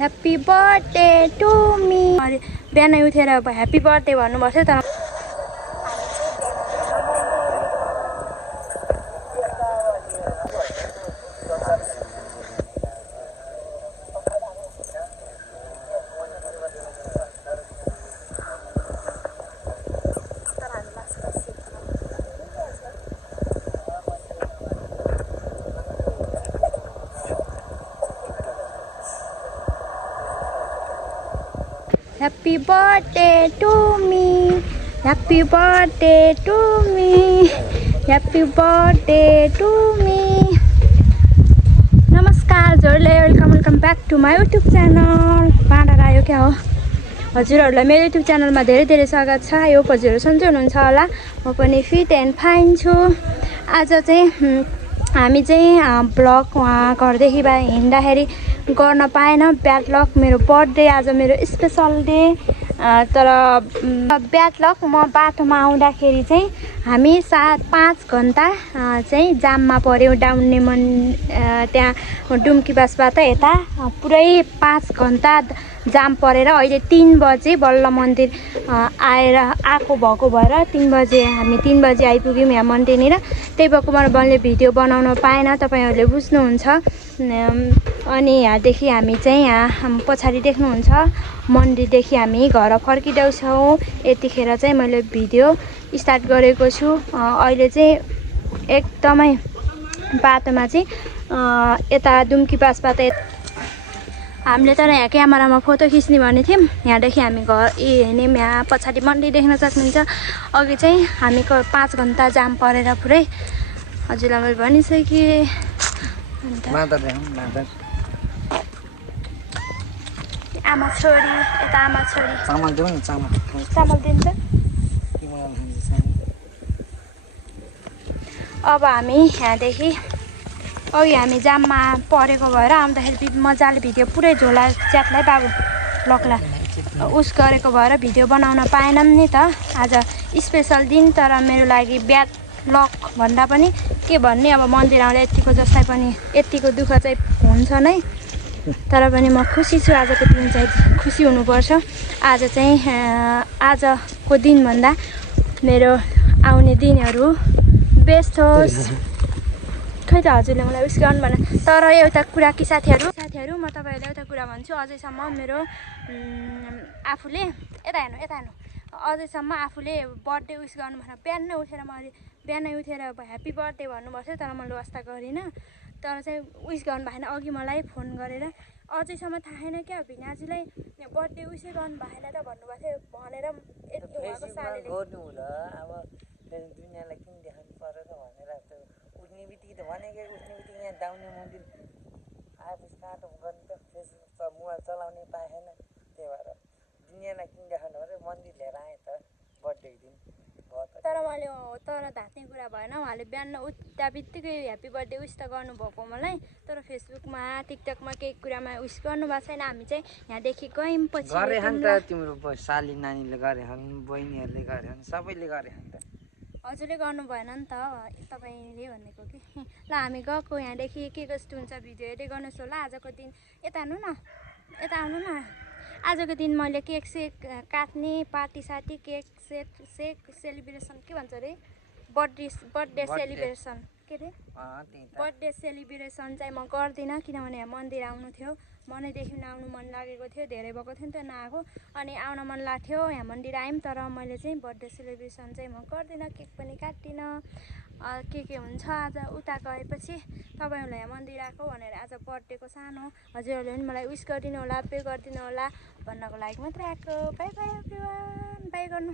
Happy birthday to me. बिहानै उठेर happy birthday भन्नुपर्छ तर Happy birthday to me. Happy birthday to me. Happy birthday to me. नमस्कार हजुरले welcome back to my YouTube channel. भाँडा आयो क्या हो हजुरहरूलाई मेरो युट्युब च्यानलमा धेरै स्वागत छ। यो हजुरहरू सन्चै हुनुहुन्छ होला। म पनि फिट एन्ड फाइन छु। आज चाहिँ हामी चाहिँ ब्लग वहाँ घरदेखि बाहिर हिँड्दाखेरि गर्न पाएन। ब्याड लक मेरो बर्थडे आज मेरो स्पेसल डे। तर ब्याड लक म बाटोमा आउँदाखेरि चाहिँ हामी 5 घन्टा चाहिँ जाममा पऱ्यौँ। डाउनेमन त्यहाँ डुम्की बासबाट यता पुरै 5 घन्टा जाम परेर अहिले 3 बजे बल्ल मन्दिर आएको भएर 3 बजे हामी 3 बजे आइपुग्यौँ यहाँ मन्दिरनिर। त्यही भएको मैले भिडियो बनाउन पाएन, तपाईँहरूले बुझ्नुहुन्छ। अनि यहाँदेखि हामी चाहिँ यहाँ पछाडि देख्नुहुन्छ मन्दिरदेखि हामी घर फर्किँदैछौँ। यतिखेर चाहिँ मैले भिडियो स्टार्ट गरेको छु। अहिले चाहिँ एकदमै बाटोमा चाहिँ यता डुम्की बासबाट हामीले तर यहाँ क्यामेरामा फोटो खिच्ने भने थियौँ। यहाँदेखि हामी घर हिँड्यौँ। यहाँ पछाडि मन्दिर देख्न सक्नुहुन्छ। अघि चाहिँ हामी 5 घन्टा जाम परेर पुरै हजुरलाई मैले भनिसकेँ। आमा छोरी यता आमा छोरी चामल दिन्छ। अब हामी यहाँदेखि अघि हामी जाममा परेको भएर आउँदाखेरि मजाले भिडियो पुरै झोला च्याप्लाई बाबु लक्ला उस गरेको भएर भिडियो बनाउन पाएनौँ नि त। आज स्पेसल दिन तर मेरो लागि ब्याड लक भन्दा पनि के भन्ने। अब मन्दिर आउँदा यतिको दुःख चाहिँ हुन्छ नै। तर पनि म खुसी छु। आजको दिन चाहिँ खुसी हुनुपर्छ। आज चाहिँ आजको दिनभन्दा मेरो आउने दिनहरू बेस्ट होस्। खै त हजुरले मलाई विस गर्नु भन। तर एउटा कुरा कि साथीहरू म तपाईँहरूलाई एउटा कुरा भन्छु। अझैसम्म मेरो आफूले यता हेर्नु अझैसम्म आफूले बर्थडे विस गर्नु भन। बिहानै उठेर ह्याप्पी बर्थडे भन्नुपर्छ तर मैले वास्ता गरिनँ। तर चाहिँ विस गर्नु भएन। अघि मलाई फोन गरेर अझैसम्म थाहा छैन क्या भिनाजुलाई बर्थडे विसै गर्नु भएन त भन्नुभएको थियो भनेर यति उहाँको सालले दुनियाँलाई किन देखाउनु पर्यो त भनेर उठ्ने बित्तिकै त भनेकै यहाँ दाउने मन्दिर आएपछि काँटो गर्ने त फेसबुक मोबाइल चलाउनै पाएन। त्यही भएर दुनियाँलाई किन देखाउनु पर्यो मन्दिर लिएर आएँ त बर्थडेको दिन। तर मैले तर धात्ने कुरा भएन। उहाँले बिहान उठ्दा बित्तिकै ह्याप्पी बर्थडे विस त गर्नुभएको मलाई। तर फेसबुकमा टिकटकमा केही कुरामा विस गर्नुभएको छैन। हामी चाहिँ यहाँदेखि गयौँ पछि गरे हन् त तिम्रो साली नानीले गरे हन्, बहिनीहरूले गरे हन्, सबैले गरे हन् त। हजुरले गर्नु भएन नि त तपाईँले भनेको कि। ल हामी गएको यहाँदेखि के कस्तो हुन्छ भिडियो हेर्दै गर्नुहोस् होला। आजको दिन यता आउनु न। आजको दिन मैले केक काट्ने पार्टी सार्टी केक सेलिब्रेसन के भन्छ अरे बर्थडे सेलिब्रेसन के अरे बर्थडे सेलिब्रेसन चाहिँ म गर्दिनँ। किनभने यहाँ मन्दिर आउनु थियो। मनैदेखि आउनु मन लागेको थियो। धेरै भएको थियो नि त नआएको। अनि आउन मन लाग्थ्यो। यहाँ मन्दिर आयौँ तर मैले चाहिँ बर्थडे सेलिब्रेसन चाहिँ म गर्दिनँ। केक पनि काट्दिनँ। के हुन्छ आज उता गएपछि तपाईँहरूलाई यहाँ मन्दिर आएको भनेर आज बर्थडेको सानो हजुरहरूले पनि मलाई विस गरिदिनु होला, पे गरिदिनु होला भन्नको लागि मात्रै आएको। By by everyone. बाई गर्नु।